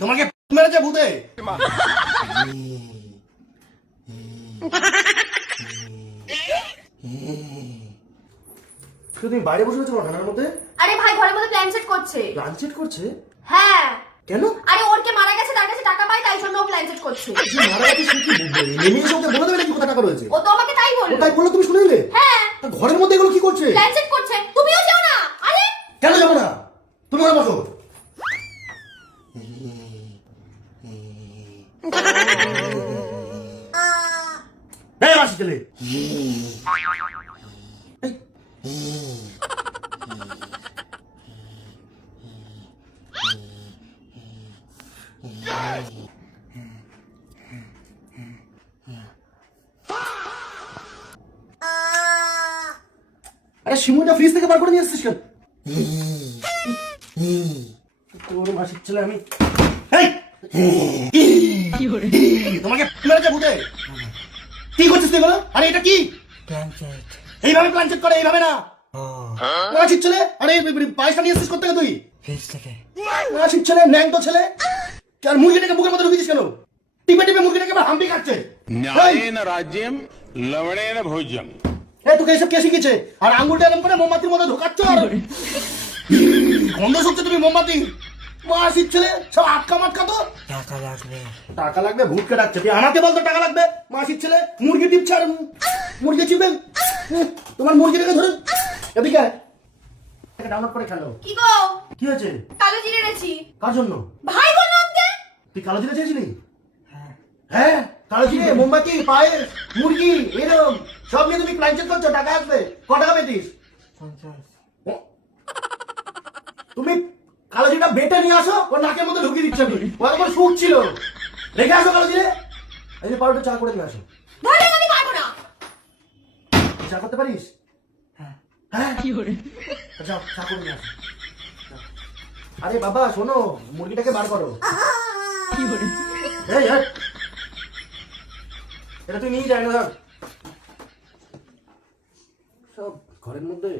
তোমাকে মেরেছে ভূতে। তুমি বাইরে বসে আছো ঠান্ডার মধ্যে? আরে ভাই ঘরের মধ্যে প্ল্যান সেট করছে। প্ল্যান সেট করছে? হ্যাঁ। কেন? আরে ওর কে মারা গেছে, তার কাছে টাকা পায়, তাই জন্য ও প্ল্যান সেট করছে। মারা গেছে সে কি বলবে? নেমে এসে ওকে বলে দেবে নাকি কত টাকা রয়েছে? ও তো আমাকে তাই বলল। তাই বললো, তুমি শুনে নিলে? হ্যাঁ। ঘরের মধ্যে এগুলো কি করছে? প্ল্যান সেট করছে। তুমিও যাও না। আরে কেন যাবো না? তুমি ওখানে বসো। এই মাসি ছেলে, আরে শিমুটা ফ্রিজ থেকে বার করে নিয়ে আসছিস কেন? তোর মাসির ছেলে আমি। তোমাকে মেরেছে ভূতে। কি করছিস তুই? আরে এটা কি? এইভাবে প্ল্যান চেক করে, এইভাবে না। মাসির ছেলে, আরে পায়েসটা নিয়ে এসছিস কোথা থেকে তুই? মাসির ছেলে, ন্যাংটো ছেলে। আর মুরগিটাকে বুকের মধ্যে ঢুকিয়েছিস কেন? টিপে টিপে মুরগিটাকে আবার হাম্পি খাচ্ছে। ন্যায়েন রাজ্যম লবণেন ভোজ্যম। তোকে এসব কে শিখেছে? আর আঙ্গুলটা এরকম করে মোমবাতির মধ্যে ঢোকাচ্ছ আর গন্ধ শুকছে তুমি মোমবাতি। মাসির ছেলে সব আটকা মাটকা তো। টাকা লাগবে ভূতকে ডাকছে। তুই আমাকে বলতো টাকা লাগবে? মাসির ছেলে মুরগি টিপছে আর মুরগি চিপে তোমার মুরগিটাকে ধরে এদিকে ডাউনলোড করে খেলো। কি গো? কি হয়েছে? কালো জিরে এনেছি। কার জন্য? ভাই বললাম যে তুই কালো জিরে চেয়েছিলি? হ্যাঁ, কালো জিরে, মোমবাতি, পায়েস, মুরগি, এরকম সব নিয়ে তুমি প্ল্যান চেক করছো। টাকা আসবে। ক টাকা পেতিস? তুমি কালো জিরেটা বেটে নিয়ে আসো, ওর নাকের মধ্যে ঢুকিয়ে দিচ্ছ। ও একবার সুখ ছিল। রেখে আসো কালো জিরে। এই যে পাউডার চা করে নিয়ে আসো। ধরে আমি পারবো না। চা করতে পারিস? হ্যাঁ, কি করে? যাও চা করে নিয়ে আসো। আরে বাবা শোনো, মুরগিটাকে বার করো। কি করে? এই এটা তুই নিয়ে যাই না, ধর সব ঘরের মধ্যে।